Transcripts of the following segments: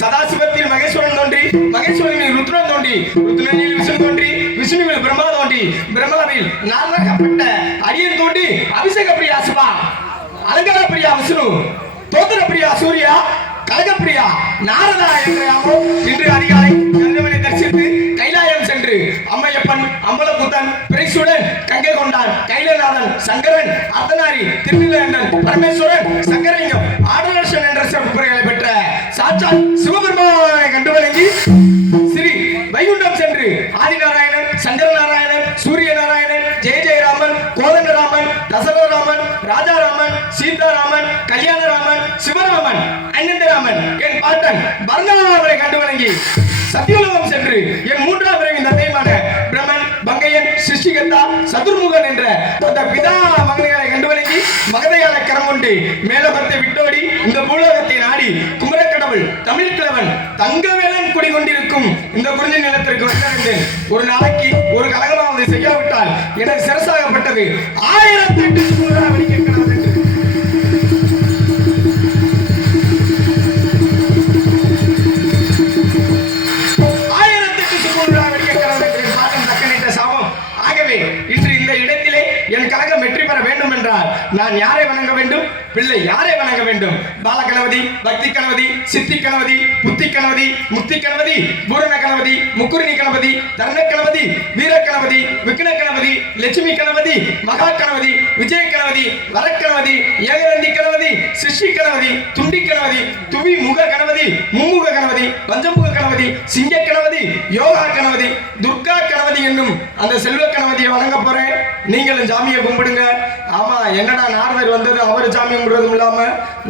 சதாசிவத்தில் மகேஸ்வரன் தோன்றி, மகேஸ்வரனில் ருத்ரன் தோன்றி, ருத்ரனில் விஷ்ணு தோன்றி, விஷ்ணுவில் பிரம்மா தோன்றி, பிரம்மாவில் நாரகப்பட்ட அரியன் தோன்றி, அபிஷேக பிரியா சிவா, அலங்கார பிரியா விஷ்ணு, தோத்திர பிரியா சூர்யா, கலகப்பிரியா நாரதா என்றாமோ இன்று அதிகாலை கந்தவனை தரிசித்து கைலாயம் சென்று அம்மையப்பன், அம்பலபுத்தன், பிரைசுடன், கங்கை கொண்டான், கைலநாதன், சங்கரன், அர்த்தநாரி, திருநீலகண்டன், பரமேஸ்வரன், சங்கரலிங்கம், ஆடலர்ஷன் என்ற சிறப்புகளை பெற்ற சாட்சாத் சிவபெருமானை கண்டு வணங்கி ஸ்ரீ வைகுண்டம் சென்று ஆதிநாராயணன், சங்கரநாராயணன், சூரிய நாராயணன், ஜெயராமன், கோதண்டராமன், தசரராமன், ராஜாராமன், சீதாராமன், கல்யாணராமன், சிவராமன், அனந்தராமன் என் பாட்டன் பரந்தாமரை கண்டு வணங்கி சத்தியுலகம் சென்று என் மூன்றாம் பிறவின் தந்தையுமான பிரம்மன், பங்கையன், சிருஷ்டிகர்த்தா, சதுர்முகன் என்ற அந்த பிதா மகன்களை கண்டு வணங்கி மகதையால கரம் கொண்டு மேலபத்தை விட்டோடி இந்த பூலோகத்தை நாடி குமரக்கடவுள் தமிழ் கிழவன் தங்கவேலன் குடிகொண்டிருக்கும் இந்த குறிஞ்சி நிலத்திற்கு வந்திருந்தேன். ஒரு நாளைக்கு ஒரு கலகமாவது செய்யாவிட்டால் எனக்கு சிரசாகப்பட்டது 1008 சூறாவளி கேட்கலாம் என்று இன்று இந்த இடத்திலே என் கழகம் வெற்றி பெற வேண்டும் என்றால் நான் யாரை வணங்க வேண்டும்? பிள்ளை யாரை வணங்க வேண்டும்? பாலகணபதி, பக்தி கணபதி, சித்தி கணபதி, புத்தி கணபதி, முக்தி கணபதி, பூரண கணபதி, முக்குரிணி கணபதி, தர்ண கணபதி, வீர கணபதி, விக்ன கணபதி, லட்சுமி கணபதி, மகா கணபதி, விஜய கணபதி, வரக்கணபதி, ஏகரந்தி கணபதி, சிருஷ்டி கணபதி, துண்டி கணபதி, துவி முக கணபதி, மும்முக கணபதி, பஞ்சமுக கணபதி, சிங்க கணபதி, யோகா கணபதி, துர்கா கணபதி என்னும் அந்த செல்வ கணபதியை வணங்க போறேன். நீங்களும் சாமியை கும்பிடுங்க. ஆமா, என்னடா நாரதர் வந்தது அவர் சாமி கும்பிடுறதும் இல்லாம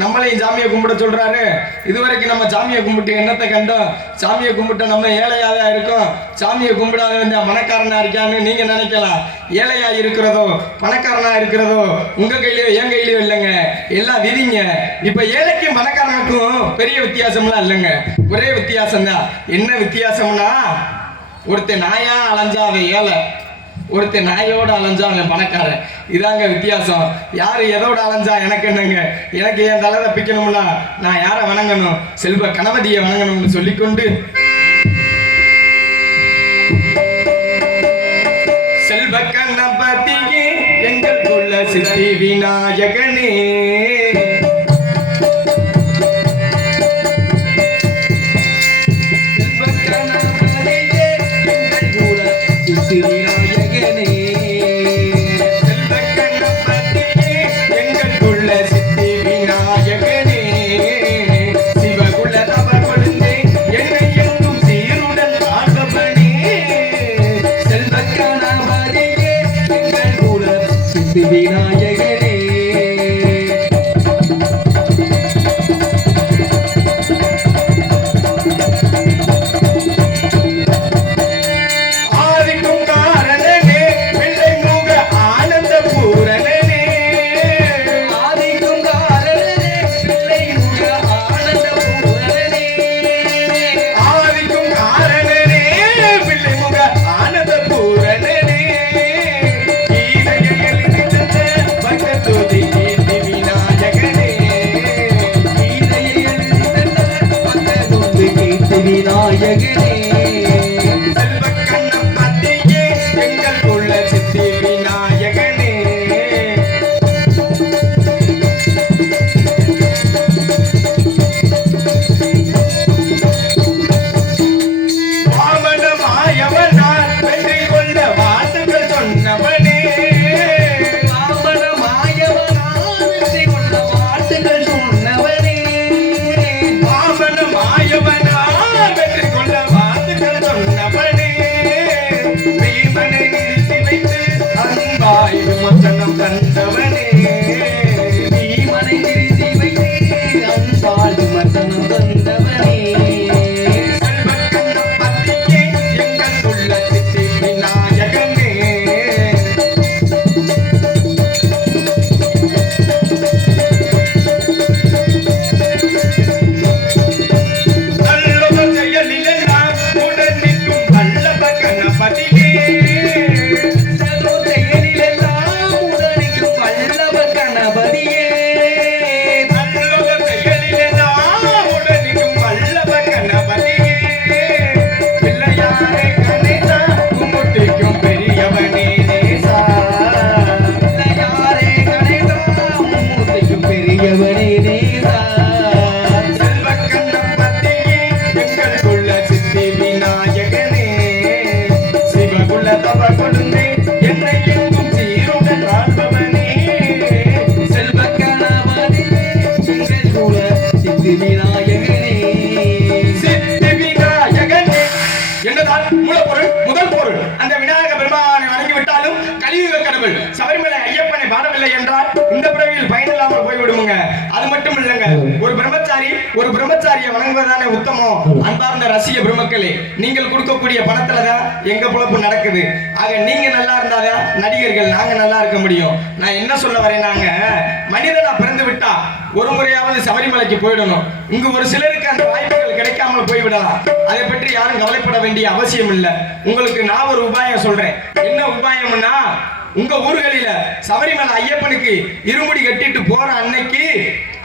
நம்மளையும் சாமியை கும்பிட சொல்றாரு. இதுவரைக்கும் நம்ம சாமியை கும்பிட்டு என்னத்தை கண்டோம்? சாமியை கும்பிட்ட நம்ம ஏழையாக இருக்கோம். சாமியை கும்பிடாத பணக்காரனா இருக்கான்னு நீங்க நினைக்கலாம். ஏழையா இருக்கிறதோ பணக்காரனா இருக்கிறதோ உங்க கையிலயோ என் கையிலயோ இல்லைங்க, எல்லாம் விதிங்க. இப்ப ஏழைக்கும் பணக்காரனுக்கும் பெரிய வித்தியாசம்லாம் இல்லைங்க, ஒரே வித்தியாசம் தான். என்ன வித்தியாசம்னா, ஒருத்தன் நாயா அலைஞ்சா அவன் ஏழை, ஒருத்தன் நாயோட அலைஞ்சா அவன் பணக்காரன். இதாங்க வித்தியாசம். யாரு எதோட அலைஞ்சா எனக்கு என்னங்க? எனக்கு என் தலை தப்பிக்கணும்னா நான் யாரை வணங்கணும்? செல்வ கணபதியை வணங்கணும்னு சொல்லிக்கொண்டு செல்வ கணபதியே எங்கள் குல சித்தி விநாயகனே, சித்தி விநாயகனே விநாயகனே செல்வக்கண்ணப்பட்டியே எங்கள் குல சித்தி விநாயகனே வாமன மாயவனார் வெற்றி கொண்ட வார்த்தைகள் சொன்னவனே வாமன மாயவனார் வெற்றி கொண்ட வார்த்தைகள் சொன்னவனே வாமன மாயவனார் வெற்றி கொண்ட வார்த்தைகள் சொன்னவனே பீமனை நிறுத்தி வைத்து அன்பாய் விமோசனம் தந்தவனே பீமனை நிறுத்தி வைத்து அன்பால் விமோசனம் தந்தவனே செல்வக்கண்ணப்பட்டியே எங்கள் உள்ள சித்தி விநாயகனே நல்லவர் செயலிலெல்லாம் உடன் நிற்கும் வல்லப கணபதியே செயலிலெல்லாம் உடனிக்கும் வல்லப கணபதியே நல்லவர் செயலிலெல்லாம் உடன் நிற்கும் வல்லப கணபதியே பிள்ளையாரே கணேசா கும்பிட்டிக்கும் பெரியவனே நேசா யாரே கணேசா மூர்த்திக்கும் பெரியவனே நேசா செல்வக்கண்ணப்பட்டியே எங்கள் குல சித்தி விநாயகனே சிவகுல தவ கொழுந்தே என்னை எங்கும் சீருடன் ஆள்பவனே செல்வக்கணபதியே எங்கள் குல சித்தி விநாயகனே சித்தி விநாயகனே என்னதான் மூலப்பொருள் முதல் பொருள் அந்த விநாயக பெருமானை வணங்கி விட்டாலும் கலியுக கடவுள் சபரிமலை ஐயப்பனை பாடவில்லை என்றால் இந்த பிறவியில் பயனில்லாமல் போய்விடுமுங்க. அது மட்டும் இல்லைங்க, ஒரு பிரம்மச்சாரியை வணங்குவதானே உத்தமம். அன்பார்ந்த ரசிக பெருமக்களே, நீங்கள் கொடுக்கக்கூடிய பணத்துலதான் எங்க பொழப்பு நடக்குது. ஆக நீங்க நல்லா இருந்தாதான் நடிகர்கள் நாங்க நல்லா இருக்க முடியும். நான் என்ன சொல்ல வரேனாங்க, மனிதனா பிறந்து விட்டா ஒரு முறையாவது சபரிமலைக்கு போயிடணும். இங்கு ஒரு சிலருக்கு அந்த வாய்ப்புகள் கிடைக்காமல் போய்விடலாம். அதை பற்றி யாரும் கவலைப்பட வேண்டிய அவசியம் இல்லை. உங்களுக்கு நான் ஒரு உபாயம் சொல்றேன். என்ன உபாயம்னா, உங்க ஊர்களில சபரிமலை ஐயப்பனுக்கு இருமுடி கட்டிட்டு போற அன்னைக்கு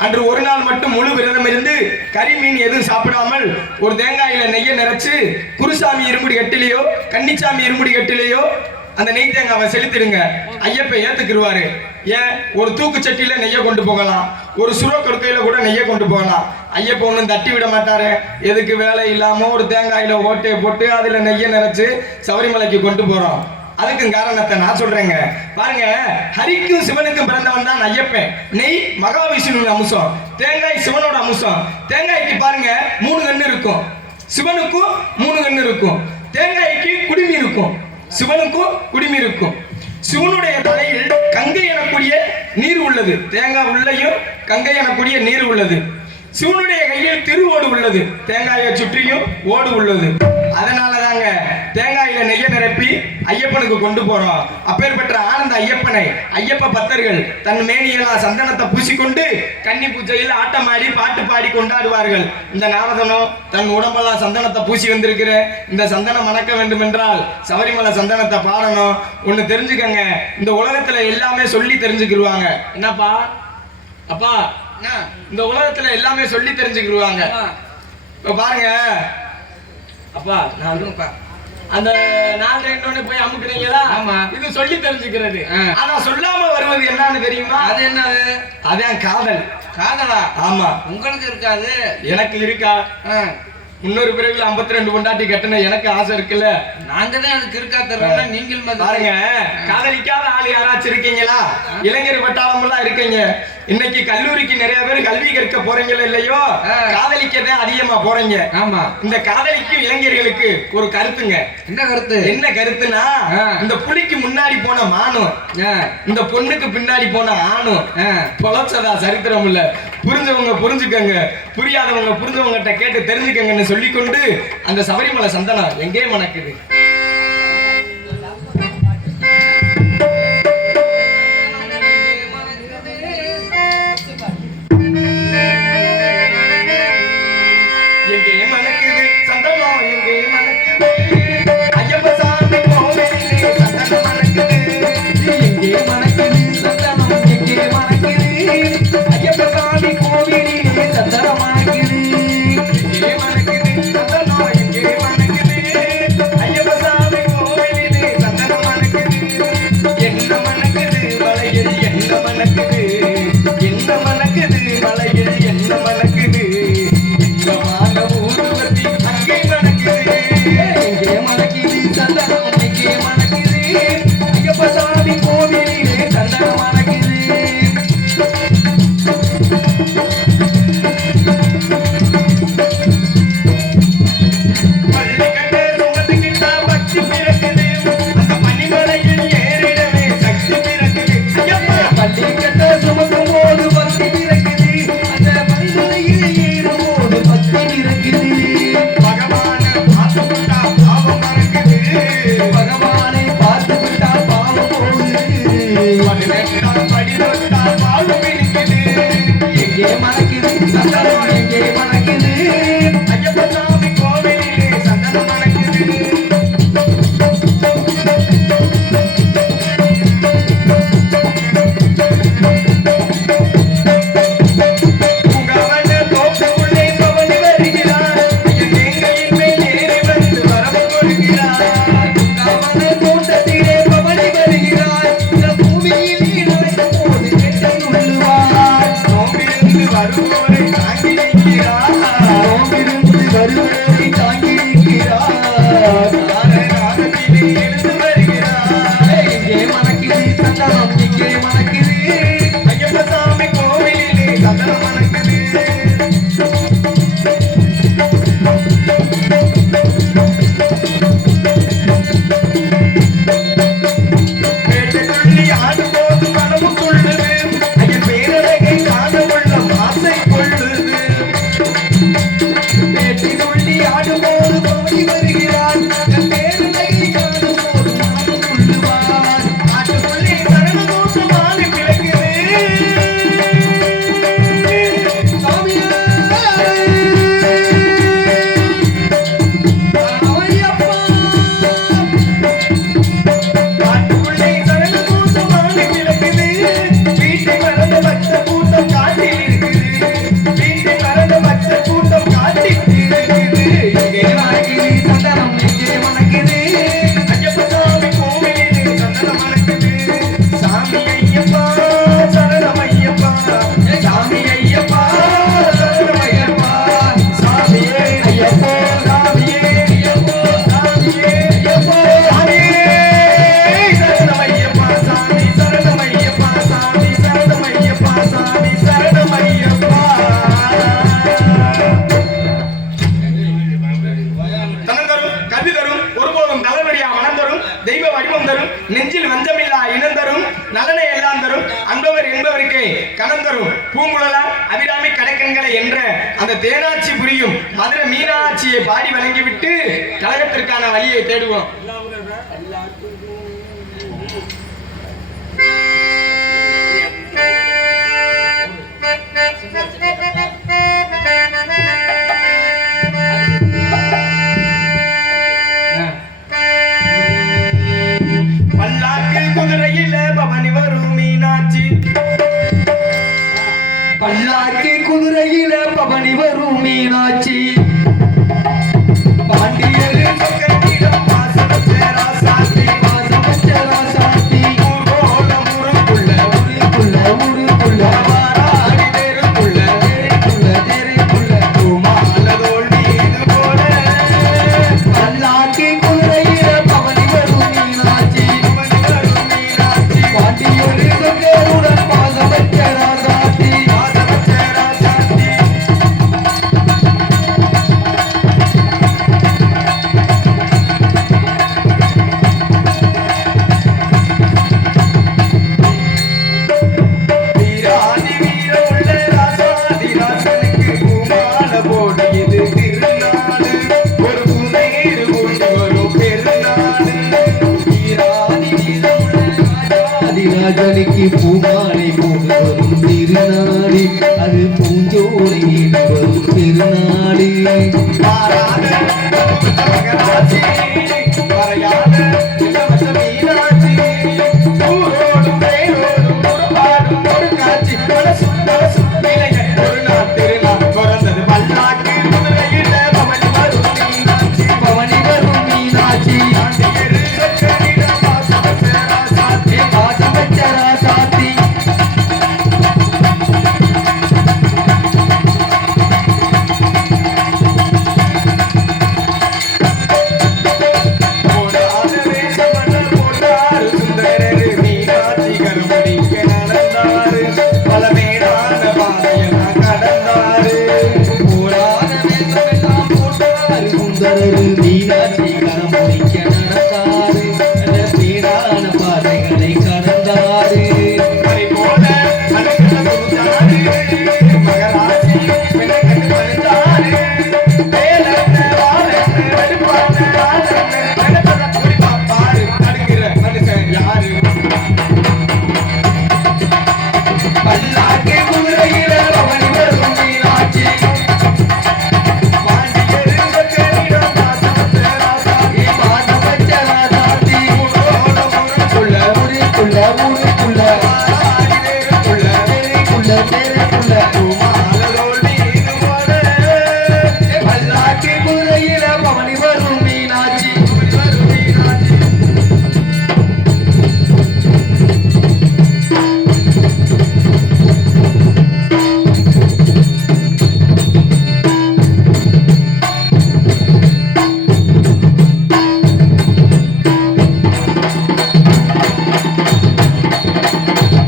அன்று ஒரு நாள் மட்டும் முழு விரதம் இருந்து கறி மீன் எதுவும் சாப்பிடாமல் ஒரு தேங்காயில நெய்யை நிறைச்சு குருசாமி இருமுடி கட்டிலையோ கன்னிச்சாமி இருமுடி கட்டிலையோ அந்த நெய் தேங்காவை செலுத்திடுங்க. ஐயப்ப ஏத்துக்குருவாரு. ஏன், ஒரு தூக்கு சட்டியில நெய்யை கொண்டு போகலாம், ஒரு சுர கொடுக்கையில கூட நெய்யை கொண்டு போகலாம். ஐயப்ப ஒன்றும் தட்டி விட மாட்டாரு. எதுக்கு வேலை இல்லாம ஒரு தேங்காயில ஓட்டையை போட்டு அதுல நெய்யை நிறைச்சு சபரிமலைக்கு கொண்டு போறோம். அதுக்கு காரணத்தை நான் சொல்றேங்க. பாருங்க, ஹரிக்கும் சிவனுக்கும் பிறந்தவன் தான் ஐயப்பன். நெய் மகாவிஷ்ணுவின் அம்சம், தேங்காய் சிவனோட அம்சம். தேங்காய்க்கு பாருங்க 3 கண்ணு இருக்கும், சிவனுக்கும் 3 கண்ணு இருக்கும். தேங்காய்க்கு குடுமி இருக்கும், சிவனுக்கும் குடுமி இருக்கும். சிவனுடைய தலையில் கங்கை எனக்கூடிய நீர் உள்ளது, தேங்காய் உள்ளையும் கங்கை எனக்கூடிய நீர் உள்ளது. சிவனுடைய கையில் திருவோடு உள்ளது, தேங்காயை சுற்றியும் ஓடு உள்ளது. அதனாலதாங்க தேங்காயில நெய்ய நிரப்பி ஐயப்பனுக்கு கொண்டு போறோம். அப்பேற்பட்ட ஆனந்த ஐயப்பனை ஐயப்ப பக்தர்கள் தன் மேனியெல்லாம் சந்தனத்தை பூசிக்கொண்டு கன்னி பூஜையில் ஆட்டமாடி பாட்டு பாடி கொண்டாடுவார்கள். இந்த நாரதனும் தன் உடம்பெல்லாம் சந்தனத்தை பூசி வந்திருக்கிற இந்த சந்தனம் மணக்க வேண்டும் என்றால் சபரிமலை சந்தனத்தை பாடணும். ஒண்ணு தெரிஞ்சுக்கங்க, இந்த உலகத்துல எல்லாமே சொல்லி தெரிஞ்சுக்கிடுவாங்க. என்னப்பா அப்பா, இந்த உலகத்துல எல்லாமே சொல்லி தெரிஞ்சுக்கிடுவாங்க. இப்ப பாருங்க அப்பா, நான் அந்த 4 போய் அமுக்குறீங்களா? ஆமா, இது சொல்லி தெரிஞ்சுக்கிறது. ஆனா சொல்லாம வருவது என்னன்னு தெரியுமா? அது என்னது? அதான் காதல். காதலா? ஆமா. உங்களுக்கு இருக்காது, எனக்கு இருக்கா? முன்னொரு பிறகு 52 பொண்டாட்டி கட்டின எனக்கு ஆசை இருக்குல்ல. நாங்க தான் அதுக்கு இருக்கா தரோம். நீங்கள் பாருங்க, காதலிக்காத ஆள் யாராச்சும் இருக்கீங்களா? இளைஞர் வட்டாரம் எல்லாம் இருக்கீங்க. இன்னைக்கு கல்லூரிக்கு நிறைய பேர் கல்வி கற்க போறீங்களோ இல்லையோ காதலிக்கதான் அதிகமா போறீங்க. ஆமா. இந்த காதலிக்கும் இளைஞர்களுக்கு ஒரு கருத்துங்க. என்ன கருத்து? என்ன கருத்துனா இந்த புலிக்கு முன்னாடி போன மானும் இந்த பொண்ணுக்கு பின்னாடி போன ஆணும் பொழச்சதா சரித்திரம் இல்ல. புரிஞ்சவங்க புரிஞ்சுக்கங்க, புரியாதவங்க புரிஞ்சவங்ககிட்ட கேட்டு தெரிஞ்சுக்கங்கன்னு சொல்லிக்கொண்டு அந்த சபரிமலை சந்தனம் எங்கே மணக்குது. எங்கே மணக்குது சந்தனம் எங்கே மணக்குது ஐயப்ப சாமி கோவிலிலே சந்தனம் மணக்குது. எங்கே மணக்குது சந்தனம் எங்கே மணக்குது ஐயப்ப சாமி கோவிலிலே சந்தனம் மணக்குது. எங்கே மணக்குது சந்தனம் எங்கே மணக்குது ஐயப்ப சாமி கோவிலிலே சந்தனம் மணக்குது. என்ன மணக்குது மலையில் என்ன மணக்குது, என்ன மணக்குது மலையில் என்ன மணக்குது, இன்பமான ஊதுவத்தி அங்கே மணக்குது. எங்கே மணக்குது சந்தனம் எங்கே மணக்குது ஐயப்ப சாமி கோவிலிலே சந்தனம் மணக்குது. பள்ளிக்கட்டு சுமந்துக்கிட்டா பக்தி பிறக்குது, அந்த பனிமலையில் ஏறிடவே சக்தி பிறக்குது. ஐயப்பா பள்ளிக்கட்ட சுமக்கும் போது பக்தி பிறக்குது, அந்த பல்வலையில் ஏறும் போது பக்தி பிறக்குது. பகவானை பார்த்துக்கிட்டா பாவம் மறக்குது, பகவானை பார்த்து விட்டால் பாவம் போகுது. 18ஆம் படி தொட்டால் வாழ்வு பிடிக்குது. எங்கே மணக்குது சந்தனம் எங்கே மணக்குது ஐயப்ப சாமி கோவிலிலே சந்தனம் மணக்குது. உங்கவன தோப்புக்குள்ளே பவனி வருகிறார், ஐயன் எங்களின் மேல் ஏறி வந்து வரவு கொடுக்கிறார். அவனை தோட்டத்திலே பவனி வருகிறார், இந்த பூமியிலே நடக்கும் போது கெட்டை உள்ளுவார். நோம்பிருந்து வருவோரை தாங்கி நிற்கிறார், நோம்பிருந்து வருவதை தாங்கி நிற்கிறார். காரணத்திலே எழுந்து வருகிறார். எங்கே மணக்குது சந்தனம் எங்கே மணக்குது ஐயப்ப சாமி கோவிலிலே சந்தனம் மணக்குது. வேட்டுக்குள்ளி ஆடும்போது மனமும் துள்ளுது, ஐயன் பேரழகை காண உள்ளம் ஆசை கொள்ளுது. வேட்டி துள்ளி ஆடும்போது பவனி வருகிறார், தன் பேரழகை காணும் போது மனம் துள்ளுவார். ஆட்டுக்குள்ளே சரணகோஷம் ஆடி பிறக்குது. சாமியே! ஐயப்பா! காட்டுக்குள்ளே சரணகோஷம் ஆடி பிறக்குது. வீட்டை மறந்த பக்த கூட்டம் காட்டில் இருக்குது, வீட்டை மறந்த பக்த கூட்டம் காட்டில் இருக்குது. எங்கே மணக்குது சந்தனம் எங்கே மணக்குது ஐயப்ப சாமி கோவிலிலே சந்தனம் மணக்குது. சாமி ஐயப்பா சரணம் ஐயப்பா, சாமி ஐயப்பா சரணம் ஐயப்பா, சாமியே ஐயப்போ சாமியே ஐயப்போ சாமியே ஐயப்போ சாமியே சரணம் ஐயப்பா, சாமி சரணம் ஐயப்பா, சாமி சரணம் ஐயப்பா, சாமி சரணம் ஐயப்பா. தனம் தரும், கல்வி தரும், ஒருபோதும் தலைவரியா மனம் தரும், தெய்வ வடிவம் தரும், நெஞ்சில் வஞ்சமில்லா இனம் தரும், நலனை எல்லாம் தரும், அன்பவர் என்பவருக்கே கணம் தரும், பூங்குழலார் அபிராமி கடக்கண்களை என்ற அந்த தேனாட்சி புரியும் மதுரை மீனாட்சியை பாடி வணங்கிவிட்டு கழகத்திற்கான வழியை தேடுவோம். பல்லாக்கு குதிரையில பவனி வரும் மீனாட்சி, பல்லாக்கு குதிரையில பவனி வரும் மீனாட்சி. பாண்டியர் சொக்கத்திடம் வாசம் வச்ச ராசாத்தி, வாசமச்ச ராசாத்தி, ஊர்கோலம் ஊருக்குள்ள ஊருக்குள்ள ஊருக்குள்ள வாராடி தெருக்குள்ள தெருக்குள்ள தெருக்குள்ள பூமால பூவிக்கு பூமாலை போடு வரும் திருநாடு அது பூஞ்சோலை வரும் திருநாடு மாறாத மகராசி மறையாத இலவச மீனாட்சி ஊரோடும் வேரோடும் ஒரு பாடும் ஒரு காட்சி மனசு மனசு இளைய ஒரு நாள் திருநாள் பிறந்தது பல்லாக்கு குதிரையில பவனி வரும் மீனாட்சி பவனி வரும் மீனாட்சி ஆண்டியரு சொற்களிடம் வாசம் சேரா சாத்தி வாசமச்சரா சாத்தி போடாத வேஷமன போட்டாரு சுந்தரரு மீனாட்சி கருமடிக்க நடந்தாரு பல மேடான பாதையெல்லாம் கடந்தாரு போராத வேஷமெல்லாம் போட்டாரு சுந்தரரு மீனாட்சி கரம் முடிக்க நடந்தாரு அந்த பேரான பாதைகளை கடந்தாரு பறி போல அழகுல கொடுத்தாரு மகராசி பெண்ணு பணிந்தாரு வேலென்ன வாழென்ன வெளுப்பான ஆளென்ன நடப்பத கூடி பாப்பாரு நடுங்கிற மனுஷன் யாரு பல்லாக்கு குதிரையில பவனி வரும் மீனாட்சி பாண்டியரு சொற்களிடம் வாசம் சேரா சாத்தி வாசமச்சரா சாத்தி ஊரோட ஊருக்குள்ள ஊருக்குள்ள ஊருக்குள்ள ஆறாயிரேருக்குள்ள தேரைக்குள்ள தேரைக்குள்ள மாலதோள் மீது போல பல்லாக்கு குதிரையில பவனி வரும் மீனாட்சி வரும் மீனாட்சி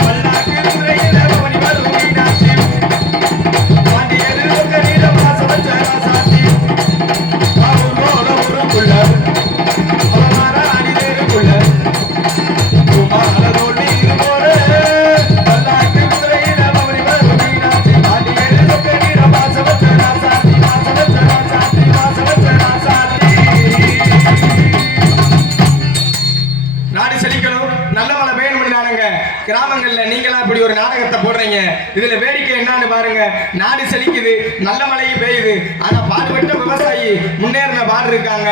பல்லாக்கு துறையில பவனி வரும் மீனாட்சி பாண்டியரு சொற்களிடம் வாசம் சேரா சாத்தி ஊரோட ஊருக்குள்ள ஆறாயிரேருக்குள்ள மாலதோள் மீது போல பல்லாக்கு குதிரையில பவனி வரும் மீனாட்சி பாண்டியரு சொற்களிடம் வாசம் சேரா சாத்தி வாசம் சேரா சாத்தி வாசம் சேரா சாத்தி நாடு செழிக்கணும் நல்ல மழை வேணும்னானுங்க கிராமங்கள்ல நீங்களா இப்படி ஒரு நாடகத்தை போடுறீங்க இதுல வேடிக்கை என்னன்னு பாருங்க நாடு செழிக்குது நல்ல மழையும் பெய்யுது ஆனா பாடுபட்ட விவசாயி முன்னேறின பாடு இருக்காங்க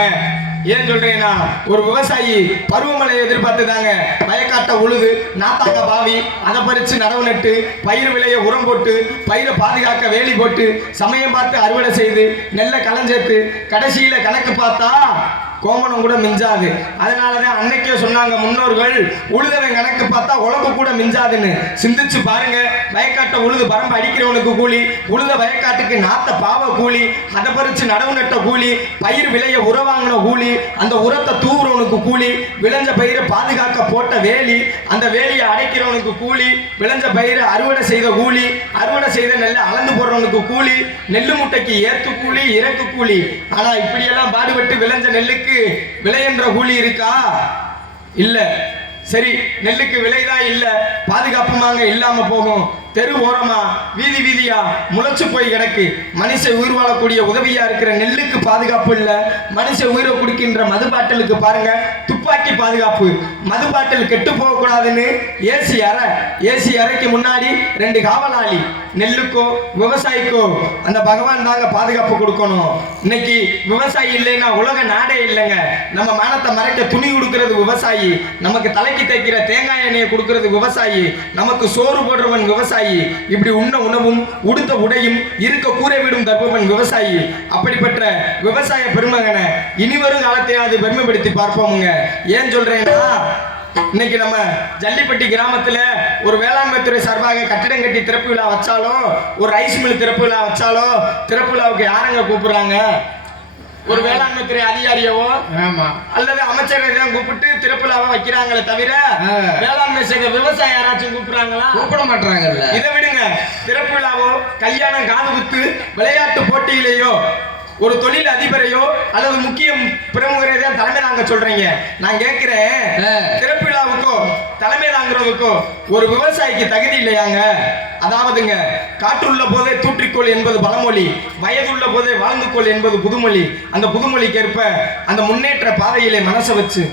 ஏன் சொல்றேன்னா ஒரு விவசாயி பருவமழையை எதிர்பார்த்துதாங்க வயக்காட்ட உழுது நாத்தாக்க பாவி அதை பறிச்சு நடவு நட்டு பயிர் விளைய உரம் போட்டு பயிரை பாதுகாக்க வேலி போட்டு சமயம் பார்த்து அறுவடை செய்து நெல்லை களஞ்சேத்து கடைசியில கணக்கு பார்த்தா கோமணம் கூட மிஞ்சாது அதனாலதான் அன்னைக்கே சொன்னாங்க முன்னோர்கள் உழுதவன் கணக்கு பார்த்தா உழவு கூட மிஞ்சாதுன்னு சிந்திச்சு பாருங்க வயக்காட்டை உழுது பரம்பு அடிக்கிறவனுக்கு கூலி உழுத வயக்காட்டுக்கு நாத்த பாவ கூலி அதை பறிச்சு நடவு நட்ட கூலி பயிர் விளைய உர வாங்கின கூலி அந்த உரத்தை தூவுறவனுக்கு கூலி விளைஞ்ச பயிரை பாதுகாக்க போட்ட வேலி அந்த வேலியை அடைக்கிறவனுக்கு கூலி விளைஞ்ச பயிரை அறுவடை செய்த கூலி அறுவடை செய்த நெல்லை அளந்து போடுறவனுக்கு கூலி நெல்லு முட்டைக்கு ஏத்து கூலி இறக்கு கூலி ஆனா இப்படியெல்லாம் பாடுபட்டு விளைஞ்ச நெல்லுக்கு விலை என்ற கூலி இருக்கா இல்ல சரி நெல்லுக்கு விலைதான் இல்ல பாதுகாப்புமாங்க இல்லாம போகும் தெரு ஓரமா வீதி வீதியா முளைச்சு போய் கிடக்கு மனுஷ உயிர் வாழக்கூடிய உதவியா இருக்கிற நெல்லுக்கு பாதுகாப்பு இல்ல மனுஷ உயிரை குடிக்கின்ற மது பாட்டலுக்கு பாருங்க துப்பாக்கி பாதுகாப்பு மது பாட்டல் கெட்டு போக கூடாதுன்னு ஏசி அறைக்கு முன்னாடி 2 காவலாளி நெல்லுக்கோ விவசாயிக்கோ அந்த பகவான் தாங்க பாதுகாப்பு கொடுக்கணும் இன்னைக்கு விவசாயி இல்லைன்னா உலக நாடே இல்லைங்க நம்ம மானத்தை மறைக்க துணி கொடுக்கிறது விவசாயி நமக்கு தலைக்கு தைக்கிற தேங்காய் எண்ணெயை கொடுக்கிறது விவசாயி நமக்கு சோறு போடுறவன் விவசாயி இப்படி உண்ண உணவும் உடுத்த உடையும் இருக்க கூரை விடும் தர்ப்பவன் விவசாயி அப்படிப்பட்ட விவசாய பெருமகனை இனிவரும் காலத்தையாவது பெருமைப்படுத்தி பார்ப்போமுங்க ஏன் சொல்றேன்னா இன்னைக்கு நம்ம ஜல்லிப்பட்டி கிராமத்துல ஒரு வேளாண்மை துறை சார்பாக கட்டிடம் கட்டி திறப்பு விழா வச்சாலும் ஒரு ரைஸ் மில் திறப்பு விழா வச்சாலும் திறப்பு விழாவுக்கு யாரங்க கூப்பிடுறாங்க ஒரு வேளாண்மை துறை அதிகாரியவோ அல்லது அமைச்சரை தான் கூப்பிட்டு திறப்பு விழாவை வைக்கிறாங்களே தவிர வேளாண்மை செய்த விவசாய யாராச்சும் கூப்பிடுறாங்களா கூப்பிட மாட்டாங்கல்ல இதை விடுங்க திறப்பு விழாவோ கல்யாணம் காது குத்து விளையாட்டு போட்டியிலேயோ ஒரு தொழில் அதிபரையோ அல்லது முக்கிய பிரமுகரை தான் தலைமை தாங்க சொல்றீங்க நான் கேட்கிறேன் திறப்பு விழாவுக்கோ தலைமை தாங்கிறதுக்கோ ஒரு விவசாயிக்கு தகுதி இல்லையாங்க அதாவதுங்க காற்றுள்ள போதே தூற்றிக்கொள் என்பது பழமொழி வயதுள்ள போதே வாழ்ந்துக்கொள் என்பது புதுமொழி அந்த புதுமொழிக்கு ஏற்ப அந்த முன்னேற்ற பாதையிலே மனசை வச்சு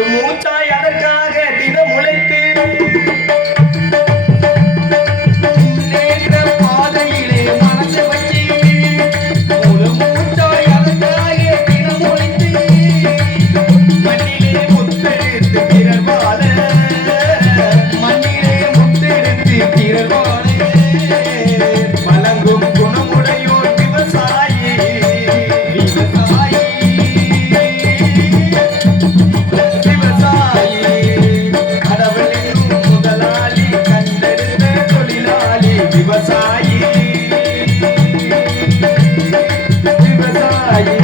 ஒரு மூச்சாய் அதற்காக தினம் உழைத்து நேற்ற பாதையிலே மனசு வச்சி ஒரு மூச்சாய் அதற்காக தினம் ஒழித்து மண்ணிலே முத்தெடுத்து பிறர் வாழ மண்ணிலே முத்தெடுத்து பிறர் வாழ வழங்கும் குணமுடையோர் விவசாயி விவசாயி விவசாயி கடவுள் என்னும் முதலாளி கண்டெடுத்த தொழிலாளி விவசாயி விவசாயி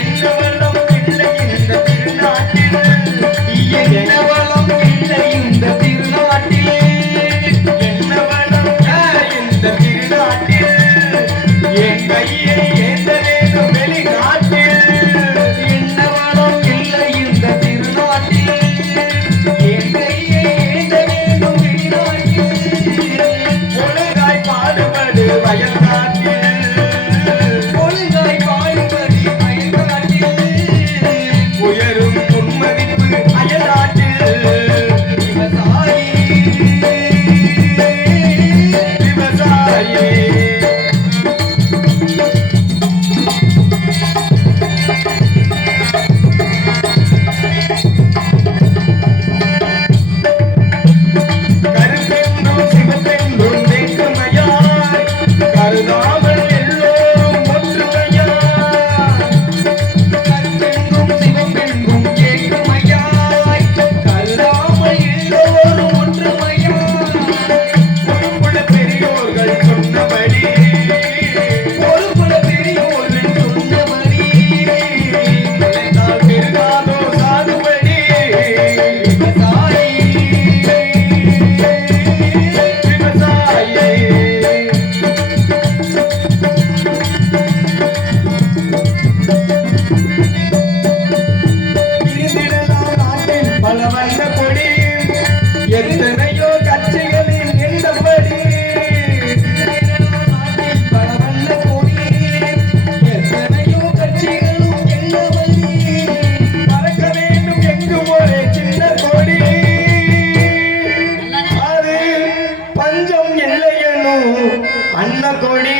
என்ன வளம் இல்லை இந்த திருநாட்டில் என்ன வளம் இல்லை இந்த திருநாட்டில் என்ன வளம் இல்லை இந்த திருநாட்டில் என் கையை ஏந்த வேண்டும் வெளிநாட்டில் என்ன வளம் இல்லை இந்த திருநாட்டில் என் கையை ஏந்த வேண்டும் வெளிநாட்டில் ஒழுங்காய் பாடுபடு வயல்காட்டில் ஒழுங்காய் பாடுபடி பயன்காட்டில் உயரும் உன்மதிப்பு அயல்நாட்டில் விவசாயி விவசாயி கருப்பென்றும் சிவப்பென்றும் வேற்றுமையாய் கருதாமல் எல்லோரும் ஒற்றுமையாய் கருப்பெங்கும் சிவப்பெங்கும் ஏற்றுமையாய் கல்லாமல் எல்லோரும் ஒற்றுமையாய் பொறுப்புள்ள பெரியோர்கள் சொன்னபடி ஒரு குல பெரியோர்கள் சொன்னபடி விளைந்தால் பெருகாதோ சாகுபடி விவசாயி விவசாயி இருந்திடலாம் நாட்டில் பல வண்ண கொடி எத்தனையோ கட்சிகளின் எண்ணப்படி நாட்டில் பல வண்ண கொடி எத்தனையோ கட்சிகளும் எண்ணபடி பறக்க வேண்டும் எங்கும் ஒரே சின்ன கொடி அது பஞ்சம் இல்லையனும் அன்ன கொடி